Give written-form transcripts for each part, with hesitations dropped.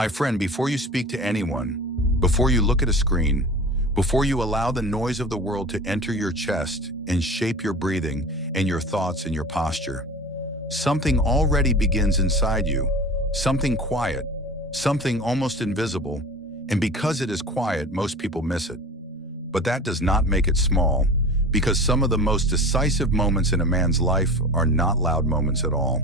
My friend, before you speak to anyone, before you look at a screen, before you allow the noise of the world to enter your chest and shape your breathing and your thoughts and your posture, something already begins inside you, something quiet, something almost invisible, and because it is quiet, most people miss it. But that does not make it small, because some of the most decisive moments in a man's life are not loud moments at all.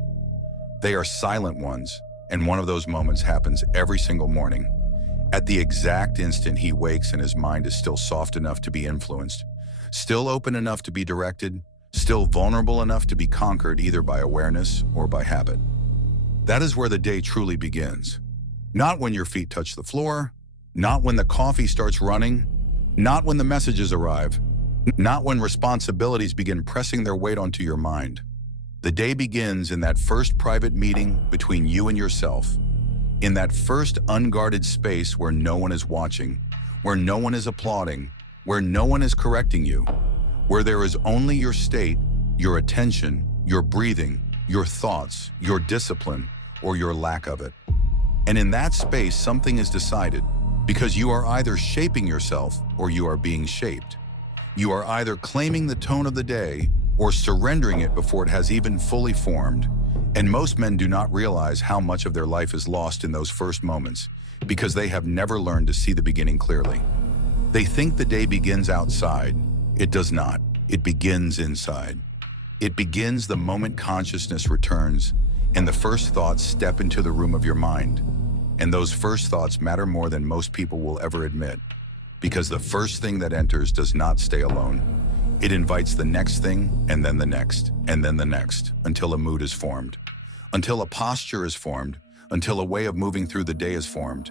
They are silent ones, and one of those moments happens every single morning. At the exact instant he wakes and his mind is still soft enough to be influenced, still open enough to be directed, still vulnerable enough to be conquered either by awareness or by habit. That is where the day truly begins. Not when your feet touch the floor, not when the coffee starts running, not when the messages arrive, not when responsibilities begin pressing their weight onto your mind. The day begins in that first private meeting between you and yourself, in that first unguarded space where no one is watching, where no one is applauding, where no one is correcting you, where there is only your state, your attention, your breathing, your thoughts, your discipline, or your lack of it. And in that space, something is decided, because you are either shaping yourself or you are being shaped. You are either claiming the tone of the day or surrendering it before it has even fully formed. And most men do not realize how much of their life is lost in those first moments because they have never learned to see the beginning clearly. They think the day begins outside. It does not. It begins inside. It begins the moment consciousness returns and the first thoughts step into the room of your mind. And those first thoughts matter more than most people will ever admit, because the first thing that enters does not stay alone. It invites the next thing, and then the next, and then the next, until a mood is formed, until a posture is formed, until a way of moving through the day is formed.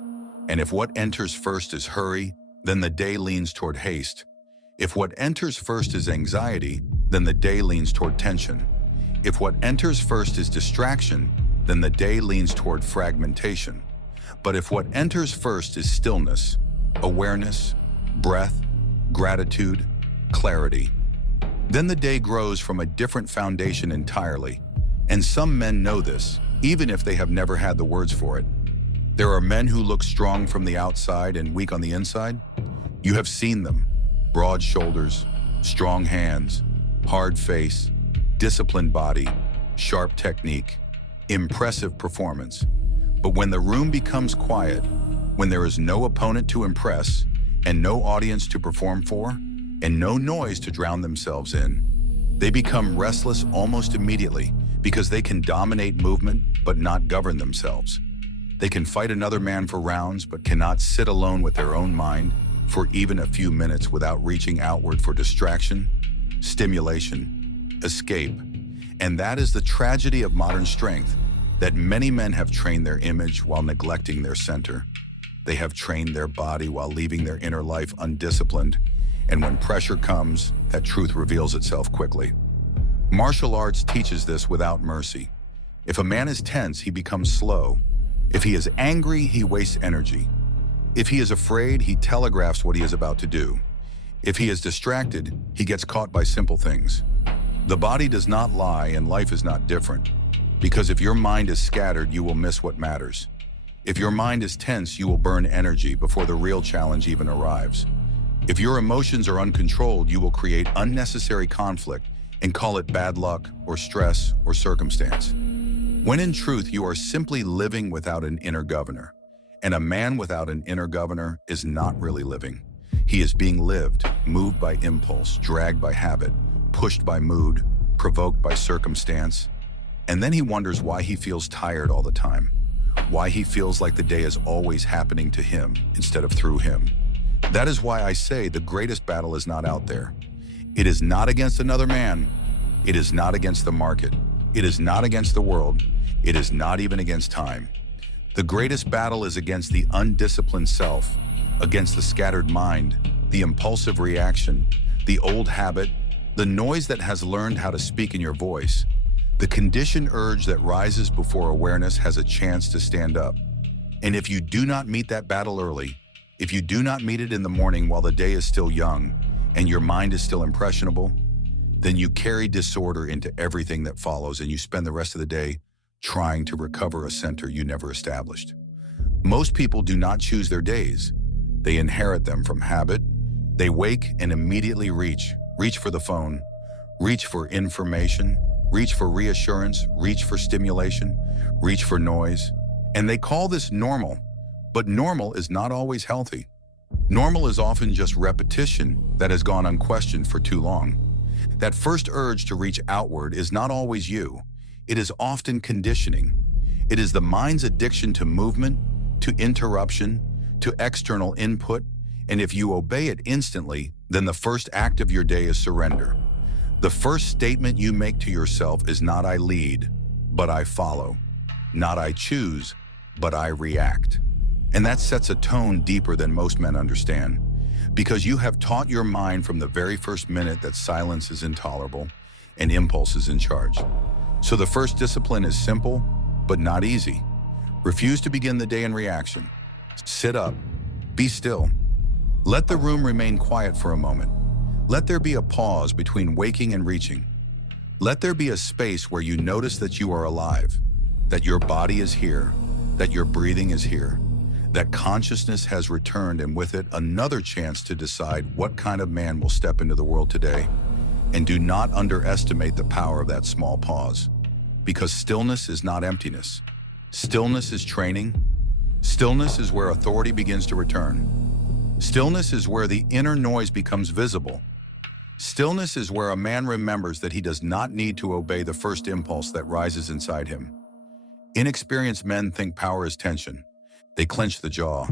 And if what enters first is hurry, then the day leans toward haste. If what enters first is anxiety, then the day leans toward tension. If what enters first is distraction, then the day leans toward fragmentation. But if what enters first is stillness, awareness, breath, gratitude, clarity, then the day grows from a different foundation entirely. And some men know this, even if they have never had the words for it. There are men who look strong from the outside and weak on the inside. You have seen them: broad shoulders, strong hands, hard face, disciplined body, sharp technique, impressive performance. But when the room becomes quiet, when there is no opponent to impress, and no audience to perform for, and no noise to drown themselves in, they become restless almost immediately because they can dominate movement but not govern themselves. They can fight another man for rounds but cannot sit alone with their own mind for even a few minutes without reaching outward for distraction, stimulation, escape. And that is the tragedy of modern strength, that many men have trained their image while neglecting their center. They have trained their body while leaving their inner life undisciplined, and when pressure comes, that truth reveals itself quickly. Martial arts teaches this without mercy. If a man is tense, he becomes slow. If he is angry, he wastes energy. If he is afraid, he telegraphs what he is about to do. If he is distracted, he gets caught by simple things. The body does not lie, and life is not different. Because if your mind is scattered, you will miss what matters. If your mind is tense, you will burn energy before the real challenge even arrives. If your emotions are uncontrolled, you will create unnecessary conflict and call it bad luck or stress or circumstance. When in truth, you are simply living without an inner governor. And a man without an inner governor is not really living. He is being lived, moved by impulse, dragged by habit, pushed by mood, provoked by circumstance. And then he wonders why he feels tired all the time, why he feels like the day is always happening to him instead of through him. That is why I say the greatest battle is not out there. It is not against another man. It is not against the market. It is not against the world. It is not even against time. The greatest battle is against the undisciplined self, against the scattered mind, the impulsive reaction, the old habit, the noise that has learned how to speak in your voice. The conditioned urge that rises before awareness has a chance to stand up. And if you do not meet that battle early, if you do not meet it in the morning while the day is still young and your mind is still impressionable, then you carry disorder into everything that follows, and you spend the rest of the day trying to recover a center you never established. Most people do not choose their days. They inherit them from habit. They wake and immediately reach for the phone, reach for information, reach for reassurance, reach for stimulation, reach for noise. And they call this normal, but normal is not always healthy. Normal is often just repetition that has gone unquestioned for too long. That first urge to reach outward is not always you. It is often conditioning. It is the mind's addiction to movement, to interruption, to external input, and if you obey it instantly, then the first act of your day is surrender. The first statement you make to yourself is not I lead, but I follow. Not I choose, but I react. And that sets a tone deeper than most men understand, because you have taught your mind from the very first minute that silence is intolerable and impulse is in charge. So the first discipline is simple, but not easy. Refuse to begin the day in reaction. Sit up. Be still. Let the room remain quiet for a moment. Let there be a pause between waking and reaching. Let there be a space where you notice that you are alive, that your body is here, that your breathing is here, that consciousness has returned, and with it another chance to decide what kind of man will step into the world today. And do not underestimate the power of that small pause, because stillness is not emptiness. Stillness is training. Stillness is where authority begins to return. Stillness is where the inner noise becomes visible. Stillness is where a man remembers that he does not need to obey the first impulse that rises inside him. Inexperienced men think power is tension. They clench the jaw.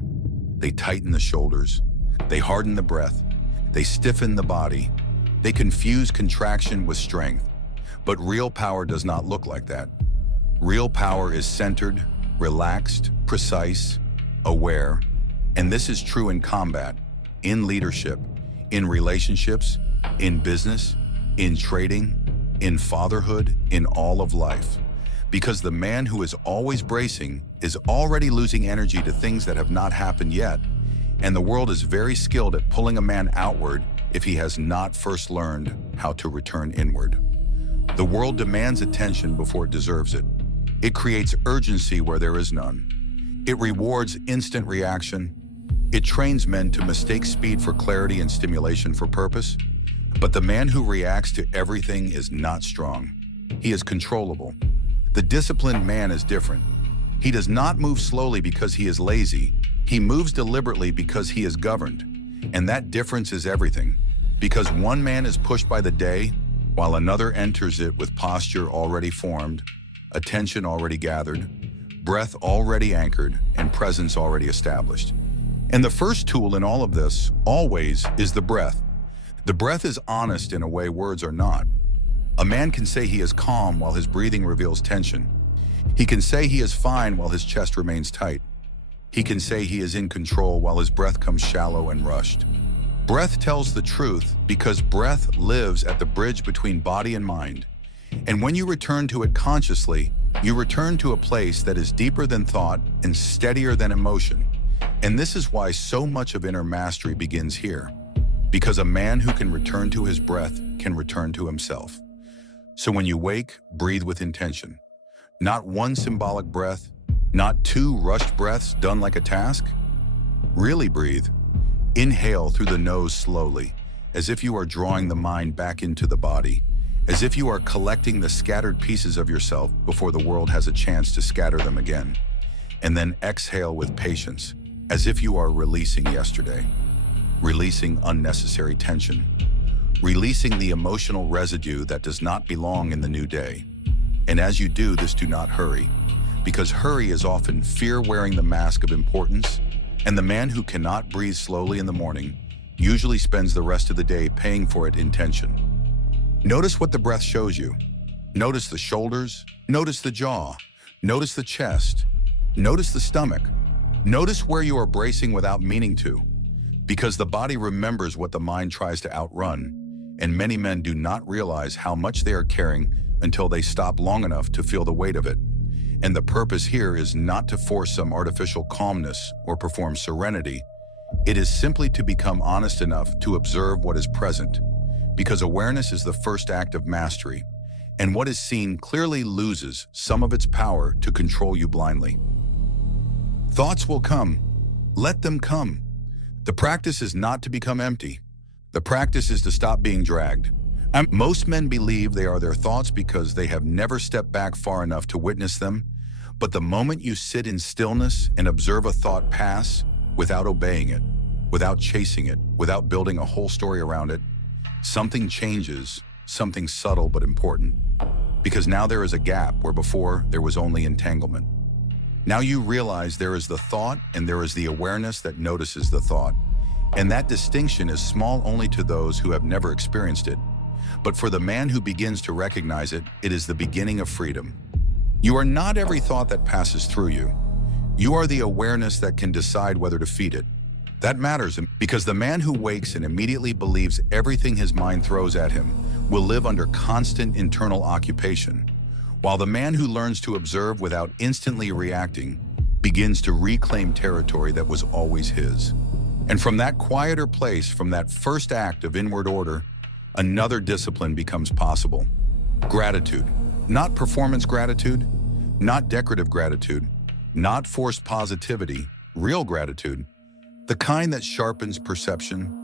They tighten the shoulders. They harden the breath. They stiffen the body. They confuse contraction with strength. But real power does not look like that. Real power is centered, relaxed, precise, aware. And this is true in combat, in leadership, in relationships, in business, in trading, in fatherhood, in all of life. Because the man who is always bracing is already losing energy to things that have not happened yet, and the world is very skilled at pulling a man outward if he has not first learned how to return inward. The world demands attention before it deserves it. It creates urgency where there is none. It rewards instant reaction. It trains men to mistake speed for clarity and stimulation for purpose. But the man who reacts to everything is not strong. He is controllable. The disciplined man is different. He does not move slowly because he is lazy. He moves deliberately because he is governed. And that difference is everything. Because one man is pushed by the day, while another enters it with posture already formed, attention already gathered, breath already anchored, and presence already established. And the first tool in all of this, always, is the breath. The breath is honest in a way words are not. A man can say he is calm while his breathing reveals tension. He can say he is fine while his chest remains tight. He can say he is in control while his breath comes shallow and rushed. Breath tells the truth because breath lives at the bridge between body and mind. And when you return to it consciously, you return to a place that is deeper than thought and steadier than emotion. And this is why so much of inner mastery begins here. Because a man who can return to his breath can return to himself. So when you wake, breathe with intention. Not one symbolic breath, not two rushed breaths done like a task. Really breathe. Inhale through the nose slowly, as if you are drawing the mind back into the body, as if you are collecting the scattered pieces of yourself before the world has a chance to scatter them again. And then exhale with patience, as if you are releasing yesterday, releasing unnecessary tension, releasing the emotional residue that does not belong in the new day. And as you do this, do not hurry, because hurry is often fear wearing the mask of importance, and the man who cannot breathe slowly in the morning usually spends the rest of the day paying for it in tension. Notice what the breath shows you. Notice the shoulders, notice the jaw, notice the chest, notice the stomach. Notice where you are bracing without meaning to, because the body remembers what the mind tries to outrun. And many men do not realize how much they are carrying until they stop long enough to feel the weight of it. And the purpose here is not to force some artificial calmness or perform serenity. It is simply to become honest enough to observe what is present, because awareness is the first act of mastery, and what is seen clearly loses some of its power to control you blindly. Thoughts will come. Let them come. The practice is not to become empty. The practice is to stop being dragged. Most men believe they are their thoughts because they have never stepped back far enough to witness them. But the moment you sit in stillness and observe a thought pass without obeying it, without chasing it, without building a whole story around it, something changes, something subtle but important. Because now there is a gap where before there was only entanglement. Now you realize there is the thought and there is the awareness that notices the thought. And that distinction is small only to those who have never experienced it. But for the man who begins to recognize it, it is the beginning of freedom. You are not every thought that passes through you. You are the awareness that can decide whether to feed it. That matters because the man who wakes and immediately believes everything his mind throws at him will live under constant internal occupation, while the man who learns to observe without instantly reacting begins to reclaim territory that was always his. And from that quieter place, from that first act of inward order, another discipline becomes possible. Gratitude. Not performance gratitude, not decorative gratitude, not forced positivity, real gratitude. The kind that sharpens perception.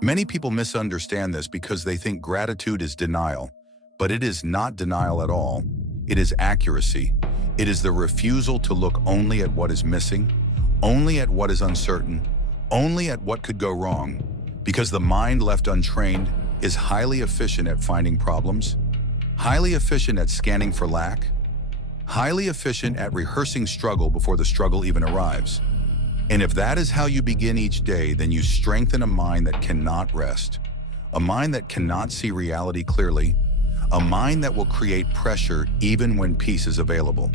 Many people misunderstand this because they think gratitude is denial, but it is not denial at all. It is accuracy. It is the refusal to look only at what is missing, only at what is uncertain, only at what could go wrong, because the mind left untrained is highly efficient at finding problems, highly efficient at scanning for lack, highly efficient at rehearsing struggle before the struggle even arrives. And if that is how you begin each day, then you strengthen a mind that cannot rest, a mind that cannot see reality clearly, a mind that will create pressure even when peace is available.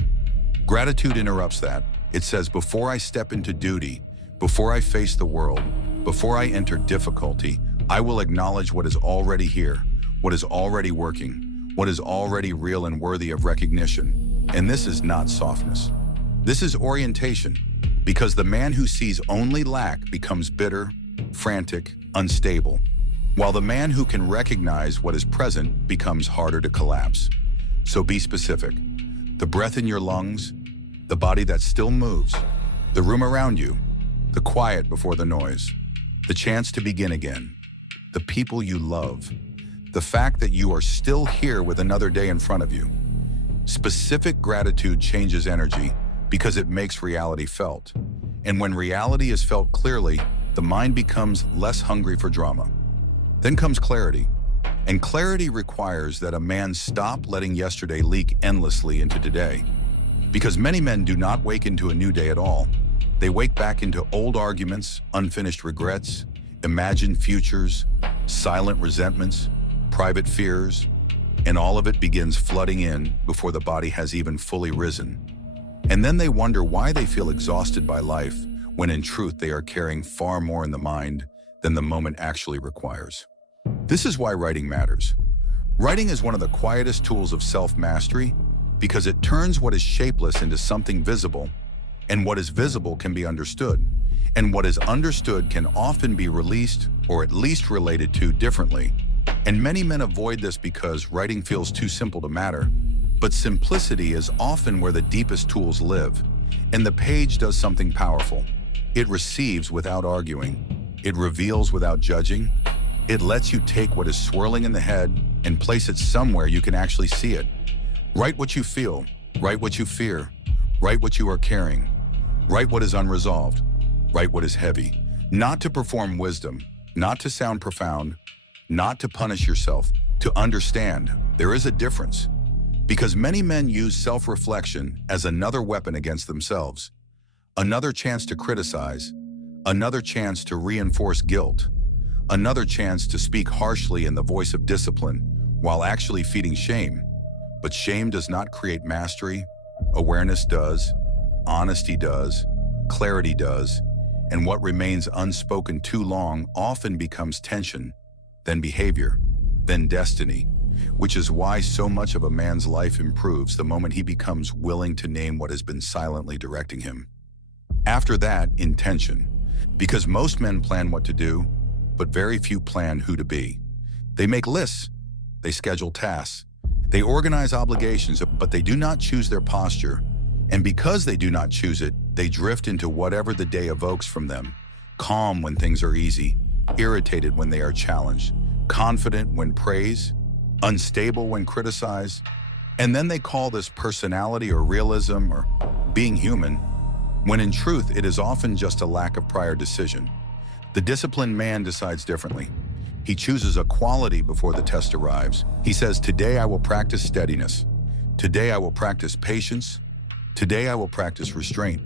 Gratitude interrupts that. It says, before I step into duty, before I face the world, before I enter difficulty, I will acknowledge what is already here, what is already working, what is already real and worthy of recognition. And this is not softness. This is orientation, because the man who sees only lack becomes bitter, frantic, unstable, while the man who can recognize what is present becomes harder to collapse. So be specific. The breath in your lungs, the body that still moves, the room around you, the quiet before the noise, the chance to begin again, the people you love, the fact that you are still here with another day in front of you. Specific gratitude changes energy because it makes reality felt. And when reality is felt clearly, the mind becomes less hungry for drama. Then comes clarity. And clarity requires that a man stop letting yesterday leak endlessly into today. Because many men do not wake into a new day at all. They wake back into old arguments, unfinished regrets, imagined futures, silent resentments, private fears, and all of it begins flooding in before the body has even fully risen. And then they wonder why they feel exhausted by life, when in truth they are carrying far more in the mind than the moment actually requires. This is why writing matters. Writing is one of the quietest tools of self-mastery because it turns what is shapeless into something visible, and what is visible can be understood, and what is understood can often be released or at least related to differently. And many men avoid this because writing feels too simple to matter. But simplicity is often where the deepest tools live, and the page does something powerful. It receives without arguing. It reveals without judging. It lets you take what is swirling in the head and place it somewhere you can actually see it. Write what you feel, write what you fear, write what you are carrying, write what is unresolved, write what is heavy. Not to perform wisdom, not to sound profound, not to punish yourself, to understand there is a difference. Because many men use self-reflection as another weapon against themselves, another chance to criticize, another chance to reinforce guilt, another chance to speak harshly in the voice of discipline while actually feeding shame. But shame does not create mastery. Awareness does, honesty does, clarity does, and what remains unspoken too long often becomes tension, then behavior, then destiny, which is why so much of a man's life improves the moment he becomes willing to name what has been silently directing him. After that, intention, because most men plan what to do, but very few plan who to be. They make lists, they schedule tasks, they organize obligations, but they do not choose their posture. And because they do not choose it, they drift into whatever the day evokes from them. Calm when things are easy, irritated when they are challenged, confident when praised, unstable when criticized. And then they call this personality or realism or being human, when in truth it is often just a lack of prior decision. The disciplined man decides differently. He chooses a quality before the test arrives. He says, today I will practice steadiness. Today I will practice patience. Today I will practice restraint.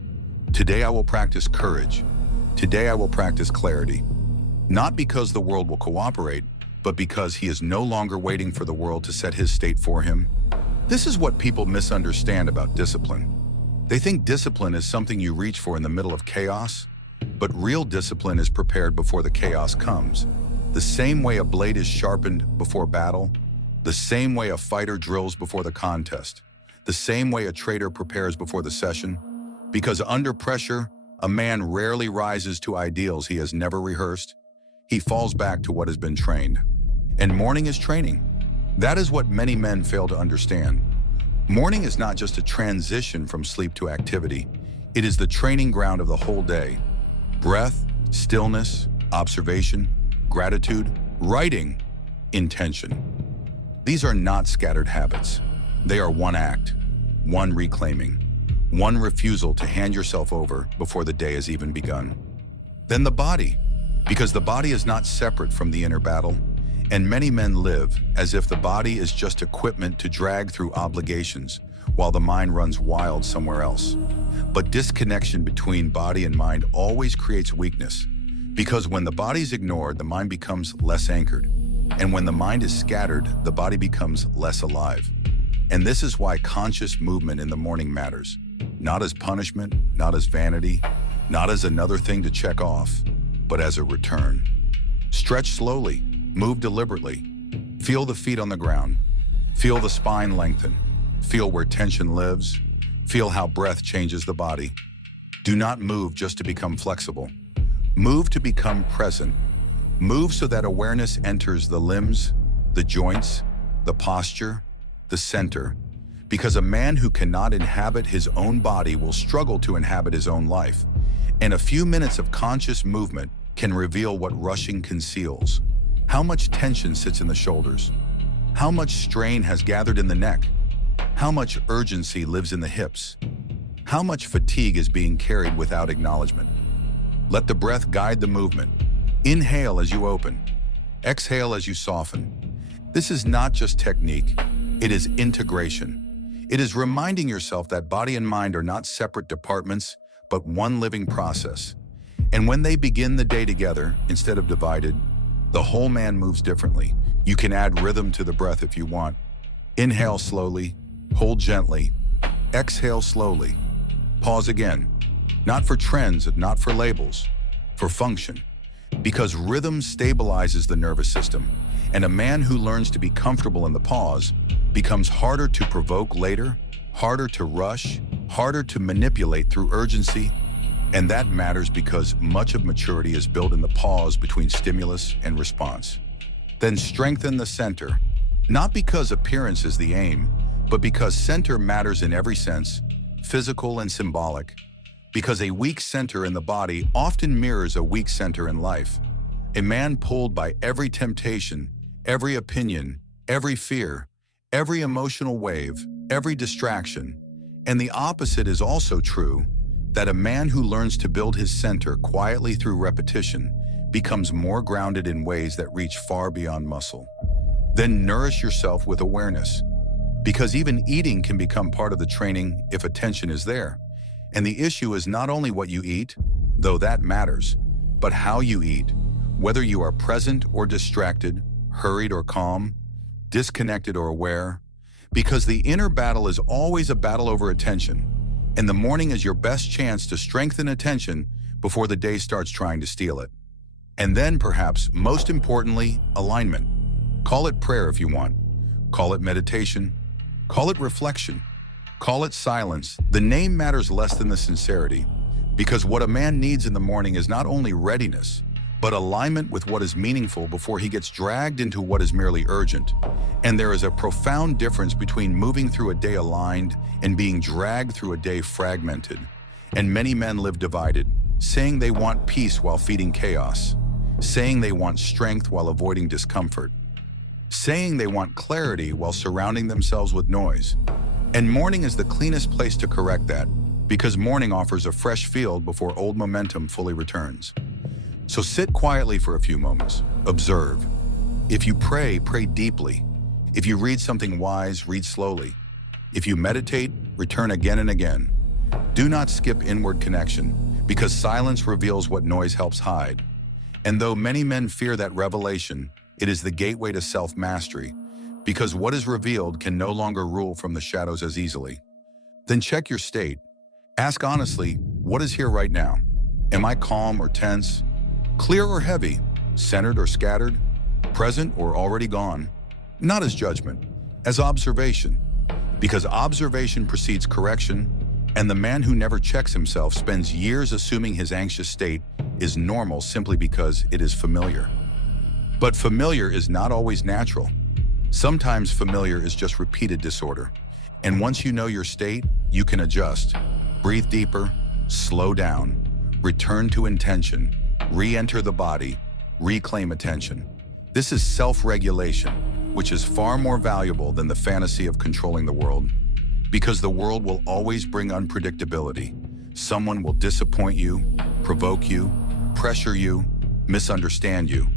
Today I will practice courage. Today I will practice clarity. Not because the world will cooperate, but because he is no longer waiting for the world to set his state for him. This is what people misunderstand about discipline. They think discipline is something you reach for in the middle of chaos, but real discipline is prepared before the chaos comes. The same way a blade is sharpened before battle, the same way a fighter drills before the contest, the same way a trader prepares before the session. Because under pressure, a man rarely rises to ideals he has never rehearsed. He falls back to what has been trained. And morning is training. That is what many men fail to understand. Morning is not just a transition from sleep to activity. It is the training ground of the whole day. Breath, stillness, observation, gratitude, writing, intention. These are not scattered habits. They are one act, one reclaiming, one refusal to hand yourself over before the day has even begun. Then the body, because the body is not separate from the inner battle, and many men live as if the body is just equipment to drag through obligations while the mind runs wild somewhere else. But disconnection between body and mind always creates weakness, because when the body is ignored, the mind becomes less anchored. And when the mind is scattered, the body becomes less alive. And this is why conscious movement in the morning matters. Not as punishment, not as vanity, not as another thing to check off, but as a return. Stretch slowly, move deliberately. Feel the feet on the ground. Feel the spine lengthen. Feel where tension lives. Feel how breath changes the body. Do not move just to become flexible. Move to become present. Move so that awareness enters the limbs, the joints, the posture, the center. Because a man who cannot inhabit his own body will struggle to inhabit his own life. And a few minutes of conscious movement can reveal what rushing conceals. How much tension sits in the shoulders? How much strain has gathered in the neck? How much urgency lives in the hips? How much fatigue is being carried without acknowledgement? Let the breath guide the movement. Inhale as you open. Exhale as you soften. This is not just technique, it is integration. It is reminding yourself that body and mind are not separate departments, but one living process. And when they begin the day together, instead of divided, the whole man moves differently. You can add rhythm to the breath if you want. Inhale slowly, hold gently. Exhale slowly. Pause again. Not for trends, not for labels, for function. Because rhythm stabilizes the nervous system, and a man who learns to be comfortable in the pause becomes harder to provoke later, harder to rush, harder to manipulate through urgency. And that matters because much of maturity is built in the pause between stimulus and response. Then strengthen the center, not because appearance is the aim, but because center matters in every sense, physical and symbolic. Because a weak center in the body often mirrors a weak center in life. A man pulled by every temptation, every opinion, every fear, every emotional wave, every distraction. And the opposite is also true, that a man who learns to build his center quietly through repetition becomes more grounded in ways that reach far beyond muscle. Then nourish yourself with awareness, because even eating can become part of the training if attention is there. And the issue is not only what you eat, though that matters, but how you eat, whether you are present or distracted, hurried or calm, disconnected or aware, because the inner battle is always a battle over attention, and the morning is your best chance to strengthen attention before the day starts trying to steal it. And then perhaps, most importantly, alignment. Call it prayer if you want. Call it meditation. Call it reflection. Call it silence. The name matters less than the sincerity, because what a man needs in the morning is not only readiness, but alignment with what is meaningful before he gets dragged into what is merely urgent. And there is a profound difference between moving through a day aligned and being dragged through a day fragmented. And many men live divided, saying they want peace while feeding chaos, saying they want strength while avoiding discomfort, saying they want clarity while surrounding themselves with noise. And morning is the cleanest place to correct that, because morning offers a fresh field before old momentum fully returns. So sit quietly for a few moments. Observe. If you pray, pray deeply. If you read something wise, read slowly. If you meditate, return again and again. Do not skip inward connection, because silence reveals what noise helps hide. And though many men fear that revelation, it is the gateway to self-mastery, because what is revealed can no longer rule from the shadows as easily. Then check your state. Ask honestly, what is here right now? Am I calm or tense? Clear or heavy? Centered or scattered? Present or already gone? Not as judgment, as observation. Because observation precedes correction, and the man who never checks himself spends years assuming his anxious state is normal simply because it is familiar. But familiar is not always natural. Sometimes familiar is just repeated disorder. And once you know your state, you can adjust. Breathe deeper, slow down, return to intention, re-enter the body, reclaim attention. This is self-regulation, which is far more valuable than the fantasy of controlling the world. Because the world will always bring unpredictability. Someone will disappoint you, provoke you, pressure you, misunderstand you.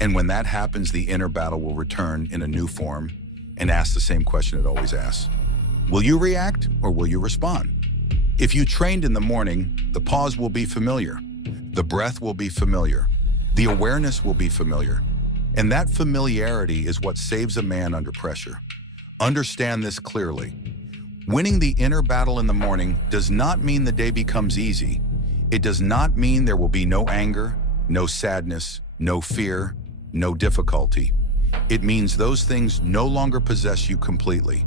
And when that happens, the inner battle will return in a new form and ask the same question it always asks. Will you react or will you respond? If you trained in the morning, the pause will be familiar. The breath will be familiar. The awareness will be familiar. And that familiarity is what saves a man under pressure. Understand this clearly. Winning the inner battle in the morning does not mean the day becomes easy. It does not mean there will be no anger, no sadness, no fear, no difficulty. It means those things no longer possess you completely.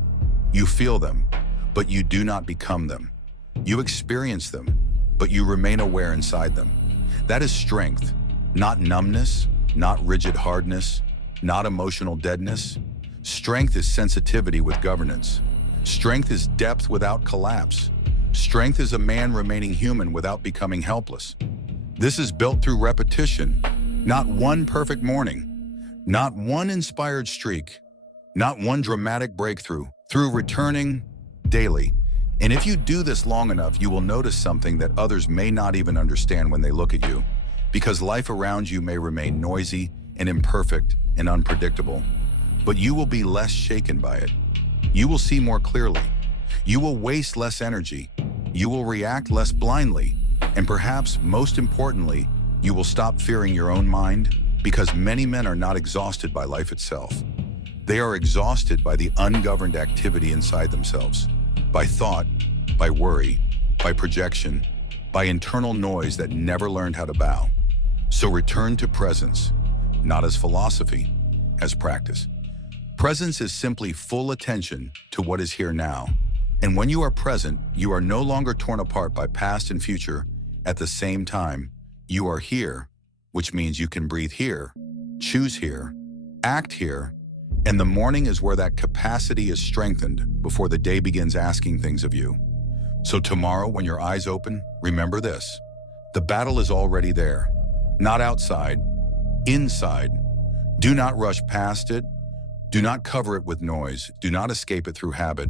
You feel them, but you do not become them. You experience them, but you remain aware inside them. That is strength, not numbness, not rigid hardness, not emotional deadness. Strength is sensitivity with governance. Strength is depth without collapse. Strength is a man remaining human without becoming helpless. This is built through repetition, not one perfect morning, not one inspired streak, not one dramatic breakthrough, through returning daily. And if you do this long enough, you will notice something that others may not even understand when they look at you, because life around you may remain noisy and imperfect and unpredictable, but you will be less shaken by it. You will see more clearly. You will waste less energy. You will react less blindly. And perhaps most importantly, you will stop fearing your own mind, because many men are not exhausted by life itself. They are exhausted by the ungoverned activity inside themselves, by thought, by worry, by projection, by internal noise that never learned how to bow. So return to presence, not as philosophy, as practice. Presence is simply full attention to what is here now. And when you are present, you are no longer torn apart by past and future. At the same time, you are here, which means you can breathe here, choose here, act here, and the morning is where that capacity is strengthened before the day begins asking things of you. So tomorrow, when your eyes open, remember this. The battle is already there, not outside, inside. Do not rush past it. Do not cover it with noise. Do not escape it through habit.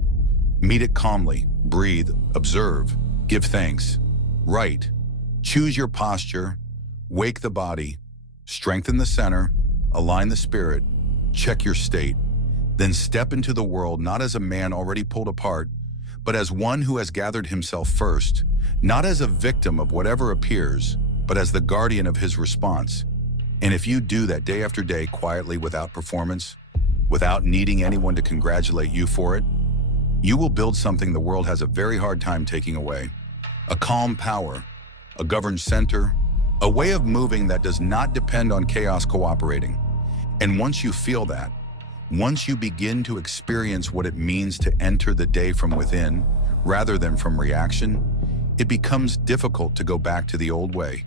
Meet it calmly, breathe, observe, give thanks, write, choose your posture, wake the body, strengthen the center, align the spirit, check your state, then step into the world not as a man already pulled apart, but as one who has gathered himself first, not as a victim of whatever appears, but as the guardian of his response. And if you do that day after day quietly without performance, without needing anyone to congratulate you for it, you will build something the world has a very hard time taking away. A calm power, a governed center, a way of moving that does not depend on chaos cooperating. And once you feel that, once you begin to experience what it means to enter the day from within, rather than from reaction, it becomes difficult to go back to the old way.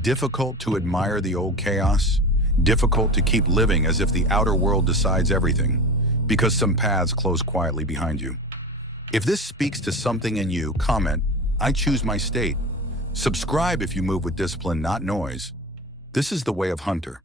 Difficult to admire the old chaos, difficult to keep living as if the outer world decides everything, because some paths close quietly behind you. If this speaks to something in you, comment, "I choose my state." Subscribe if you move with discipline, not noise. This is the way of Hunter.